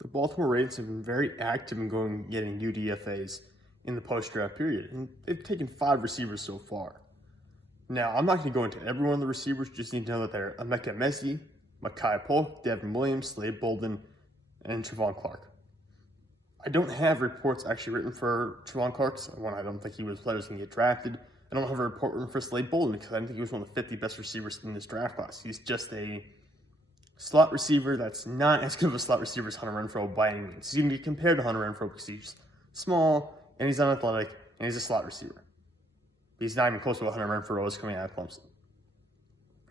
The Baltimore Ravens have been very active in getting UDFAs in the post-draft period, and they've taken 5 receivers so far. Now, I'm not going to go into every one of the receivers, just need to know that they're Emeka Emezie, Makai, Polk, Devon Williams, Slade Bolden, and Trevon Clark. I don't have reports actually written for Trevon Clark, so I don't think he was going to get drafted. I don't have a report written for Slade Bolden because I don't think he was one of the 50 best receivers in this draft class. He's just a slot receiver that's not as good of a slot receiver as Hunter Renfrow by any means. He's going to be compared to Hunter Renfrow because he's small and he's unathletic and he's a slot receiver. But he's not even close to what Hunter Renfrow is coming out of Clemson.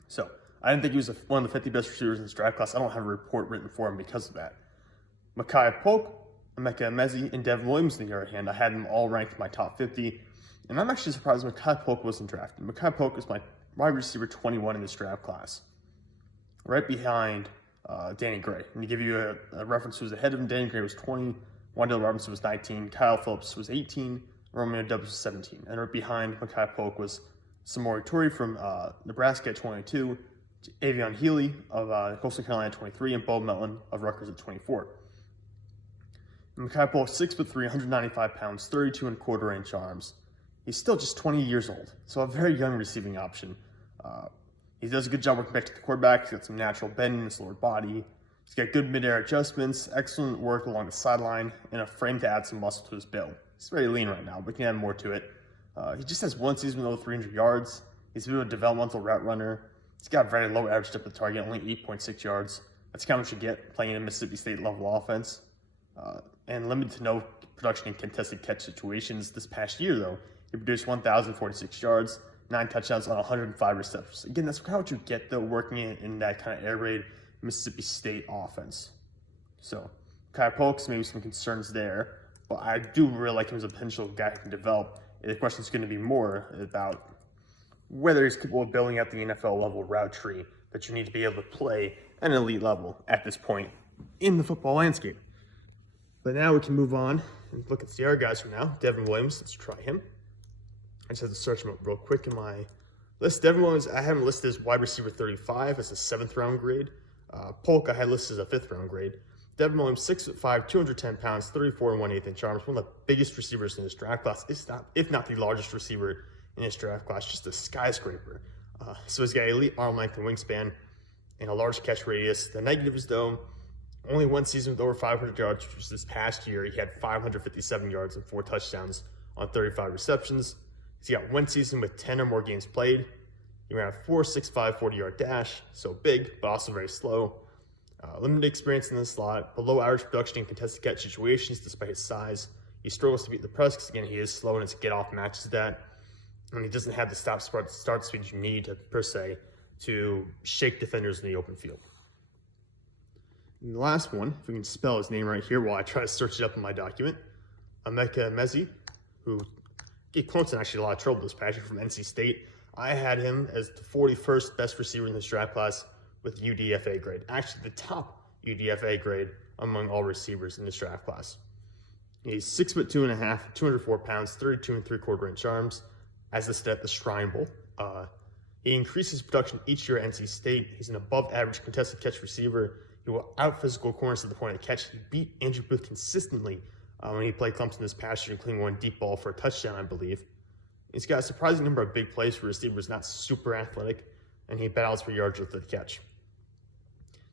So I didn't think he was one of the 50 best receivers in this draft class. I don't have a report written for him because of that. Makai, Polk, Emeka Emezie, and Devon Williams, on the other hand, I had them all ranked in my top 50. And I'm actually surprised Makai Polk wasn't drafted. Makai Polk is my wide receiver 21 in this draft class, right behind Danny Gray. And to give you a reference, who was ahead of him, Danny Gray was 20, Wan'Dale Robinson was 19, Kyle Phillips was 18, Romeo Doubs was 17. And right behind Makai Polk was Samori Toure from Nebraska at 22, Avion Healy of Coastal Carolina at 23, and Bo Melton of Rutgers at 24. And Makai Polk, 6'3", 195 pounds, 32 1/4-inch arms. He's still just 20 years old, so a very young receiving option. He does a good job working back to the quarterback. He's got some natural bend in his lower body. He's got good mid-air adjustments, excellent work along the sideline, and a frame to add some muscle to his build. He's very lean right now, but he can add more to it. He just has one season with over 300 yards. He's a bit of a developmental route runner. He's got very low average depth of target, only 8.6 yards. That's kind of what you get playing in a Mississippi State level offense. And limited to no production in contested catch situations. This past year, though, he produced 1,046 yards, 9 touchdowns on 105 receptions. Again, that's kind of what you get, though, working in that kind of air raid Mississippi State offense. So, Kai Polk's maybe some concerns there, but I do really like him as a potential guy who can develop. The question is going to be more about whether he's capable of building out the NFL level route tree that you need to be able to play at an elite level at this point in the football landscape. But now we can move on and look at the other guys from now. Devon Williams, let's try him. I just have to search him up real quick in my list. Devon Williams, I have him listed as wide receiver 35 as a 7th round grade. Polk, I had listed as a 5th round grade. Devon Williams, 6'5", 210 pounds, 34 1/8-inch arms, one of the biggest receivers in this draft class, if not the largest receiver in this draft class, just a skyscraper. So he's got elite arm length and wingspan and a large catch radius. The negative is, though, only one season with over 500 yards, which was this past year. He had 557 yards and 4 touchdowns on 35 receptions. He's got one season with 10 or more games played. He ran a 4.65 40-yard dash, so big, but also very slow. Limited experience in the slot, below average production in contested catch situations despite his size. He struggles to beat the press because, again, he is slow and his get-off matches that. And he doesn't have the start speed you need to, per se, to shake defenders in the open field. And the last one, if we can spell his name right here while I try to search it up in my document, Emeka Emezie, who gave Clemson actually a lot of trouble this past year from NC State. I had him as the 41st best receiver in this draft class with UDFA grade. Actually, the top UDFA grade among all receivers in this draft class. He's 6'2.5", 204 pounds, 32 3/4-inch arms, as listed at the Shrine Bowl. He increases production each year at NC State. He's an above-average contested catch receiver. He will out-physical corners at the point of the catch. He beat Andrew Booth consistently when he played Clemson this past year, including one deep ball for a touchdown, I believe. He's got a surprising number of big plays for receivers, not super athletic, and he battles for yards after the catch.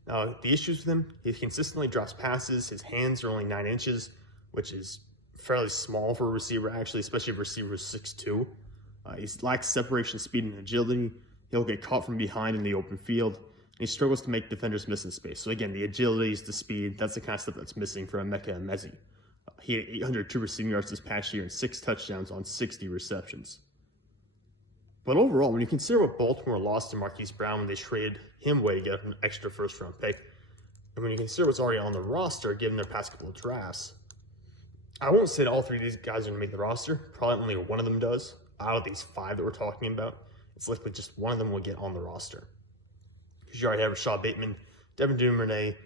Now, the issues with him, he consistently drops passes. His hands are only 9 inches, which is fairly small for a receiver, actually, especially if a receiver is 6'2". He lacks separation, speed, and agility. He'll get caught from behind in the open field. And he struggles to make defenders miss in space. So again, the agility, the speed, that's the kind of stuff that's missing for Emeka Emezie. He had 802 receiving yards this past year and 6 touchdowns on 60 receptions. But overall, when you consider what Baltimore lost to Marquise Brown when they traded him away to get an extra first-round pick, and when you consider what's already on the roster, given their past couple of drafts, I won't say that all 3 of these guys are going to make the roster. Probably only one of them does. Out of these 5 that we're talking about, it's likely just one of them will get on the roster. Because you already have Rashad Bateman, Devin Duvernay,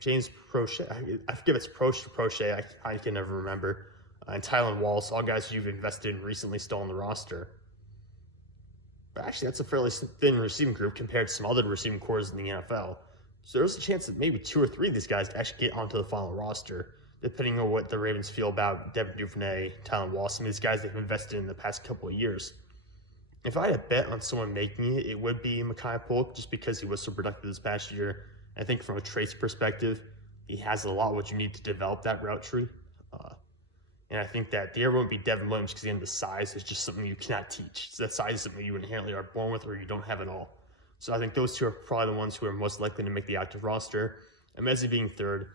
James Prochet, I forget if it's Proche or Prochet, I can never remember, and Tylan Wallace, all guys you've invested in recently still on the roster. But actually, that's a fairly thin receiving group compared to some other receiving cores in the NFL. So there's a chance that maybe 2 or 3 of these guys actually get onto the final roster, depending on what the Ravens feel about Devin Duvernay, Tylen Wallace, these guys they've invested in the past couple of years. If I had a bet on someone making it, it would be Makai Polk, just because he was so productive this past year. I think from a traits perspective, he has a lot of what you need to develop that route tree. And I think that the other one would be Devon Williams, because again, the size is just something you cannot teach. So that size is something you inherently are born with or you don't have at all. So I think those 2 are probably the ones who are most likely to make the active roster. Emezie being 3rd.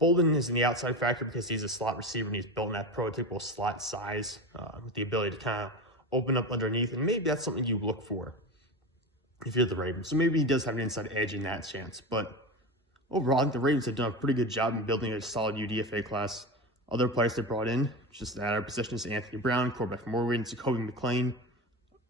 Bolden is in the outside factor because he's a slot receiver and he's built in that prototypical slot size with the ability to kind of open up underneath. And maybe that's something you look for if you're the Ravens. So maybe he does have an inside edge in that chance. But overall, I think the Ravens have done a pretty good job in building a solid UDFA class. Other players they brought in, just at our positions, Anthony Brown, quarterback from Oregon, Jacoby McClain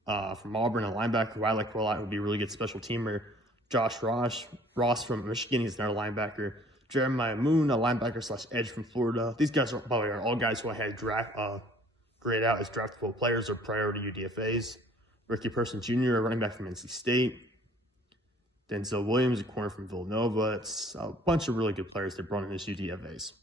from Auburn, a linebacker who I like a lot, would be a really good special teamer. Josh Ross from Michigan, he's another linebacker. Jeremiah Moon, a linebacker / edge from Florida. These guys are all guys who I had graded out as draftable players or priority UDFAs. Ricky Person Jr., a running back from NC State. Denzel Williams, a corner from Villanova. It's a bunch of really good players they brought in as UDFAs.